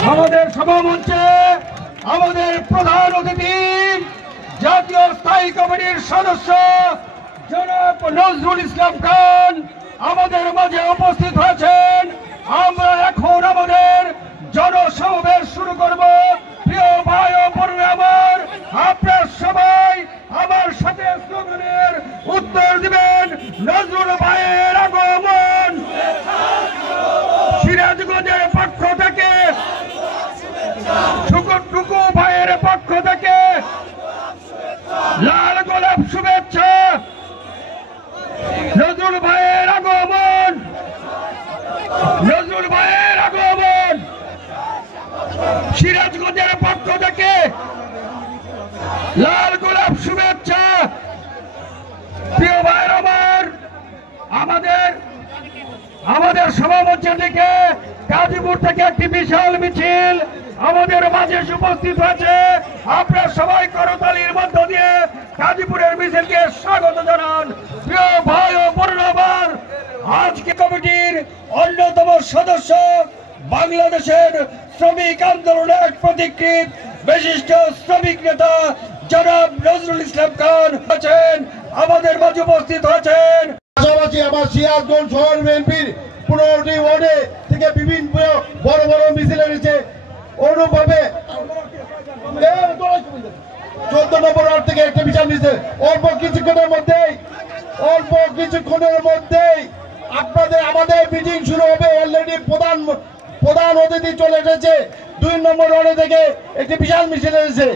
আমাদের সভামঞ্চে আমাদের প্রধান অতিথি জাতীয় স্থায়ী কমিটির সদস্য জনাব নজরুল ইসলাম খান আমাদের মাঝে উপস্থিত হয়েছেন। আমরা এখন আমাদের জনসমাবেশ শুরু করব। প্রিয় ভাই ও বোনেরা আমার, আপনারা সবাই আমার সাথে স্লোগানের উত্তর দিবেন। নজরুল ভাইয়ের আগমন সিরাজগঞ্জের পক্ষ থেকে, টুকু ভাইয়ের পক্ষ থেকে লাল গোলাপ শুভেচ্ছা। নজরুল ভাইয়ের আগমন, নজরুল ভাইয়ের আগমন সিরাজগঞ্জের পক্ষ থেকে লাল গোলাপ শুভেচ্ছা। প্রিয় ভাইয়ের আমার, আমাদের সভামঞ্চের দিকে গাজীপুর থেকে একটি বিশাল মিছিল আমাদের মাঝে উপস্থিত হয়েছে। আপনারা সবাই করতালির মধ্য দিয়ে গাজীপুরের মিছিলকে স্বাগত জানান। প্রিয় ভাই ও বোনেরা আমার, আজকে কমিটির অন্যতম সদস্য বাংলাদেশের শ্রমিক আন্দোলনের এক প্রতিকৃত বিশিষ্ট শ্রমিক নেতা জনাব নজরুল ইসলাম খান আছেন, আমাদের মাঝে উপস্থিত হয়েছেন। পাশাপাশি আমার সিরাজগঞ্জ শহর বিএনপির 15টি ওয়ার্ডে থেকে বিভিন্ন বড় বড় মিছিল এনেছে। অনুভাবে 14 নম্বর ওয়ার্ড থেকে একটা মিছিল নিয়েছে। অল্প কিছুক্ষণের মধ্যেই আমাদের মিটিং শুরু হবে। অলরেডি প্রধান অতিথি চলে এসেছে। 2 নম্বর ওয়ার্ডে থেকে একটি বিশাল মিছিল এনেছে।